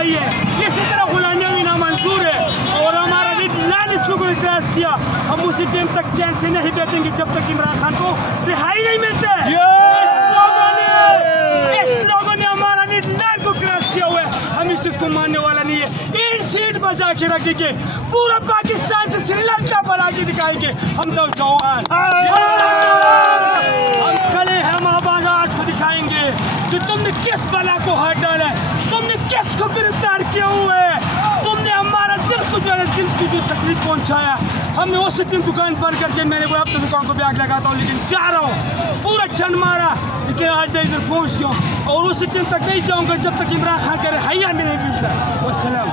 आई है, इसी तरह गुलामियां भी नामंजूर है। और हमारा लीडर इस लोगों ने क्रैश किया, हम उसी टाइम तक चैन से नहीं बैठेंगे जब तक इमरान खान को रिहाई नहीं मिलता है। इस लोगों ने हमारा लीडर को क्रैश किया हुआ है, हम इस चीज को मानने वाला नहीं है। इन सीट बचा के रखेंगे, पूरा पाकिस्तान से श्रीलंका बना के दिखाएंगे। हम तो जवान, हम खड़े हैं, हम आवाज को दिखाएंगे कि तुमने किस बला को हाथ डाला है, तुमने किसको गिरफ्तार किया हुआ है, तुमने हमारा दिल को जो तकलीफ पहुंचाया। हमने उसी दिन दुकान बंद करके मैंने बोला अपनी दुकान को भी आग लगाता हूँ, लेकिन जा रहा हूँ, पूरा छन मारा, लेकिन आज मैं इधर पहुंच गया और उसी दिन तक नहीं जाऊंगा जब तक इमरान खान का रिहाई में नहीं मिलता। वस्सलाम।